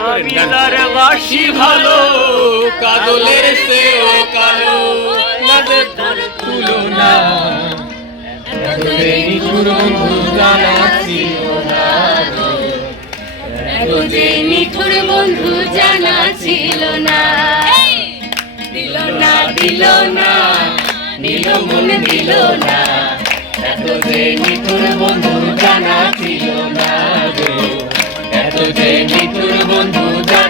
করেন আমি গান। তার বাসি ভালো কাজলের সেও কালো না নিঠুর বন্ধু জানা ছিল না। দিল না দিল না দিল মন দিল না। নিঠুর বন্ধু জানা ছিল নিঠুর বন্ধু জানা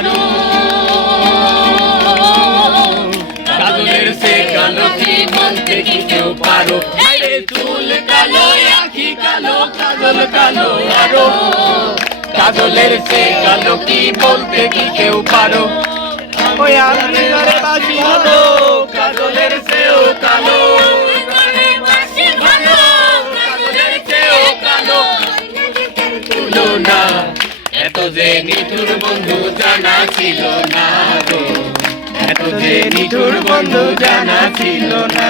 পারো আরে চুল কালো আখি কালো কাজল কালো আরও কাজলের সে কালো কি বলতে কি কেউ পারো? ওই আমি তার বাসি ভালো। কাজলের সেও কালো। এত যে নিঠুর বন্ধু জানা ছিল না গো। এত যে নিঠুর বন্ধু জানা ছিল না।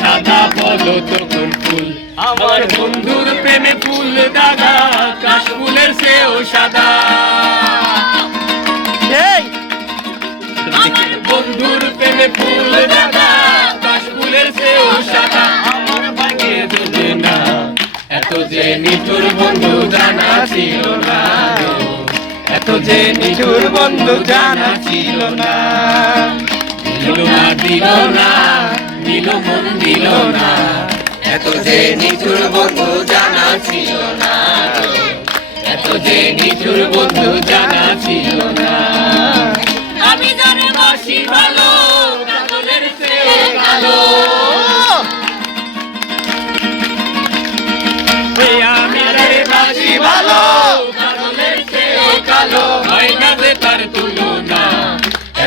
সাদা বলো তখন ফুল আমার বন্ধুর প্রেমে ফুল দাদা কাশফুলের সেও সাদা। আমার বন্ধুর প্রেমে ফুল দাদা কাশফুলের সেও সাদা। আমার ভাগে দুধে না এত যে নিঠুর বন্ধু জানা ছিল না এত যে নিঠুর বন্ধু জানা ছিল না। দিল না এত যে নিচুর বন্ধু জানা ছিল না এত যে নিচুর বন্ধু জানা ছিল না।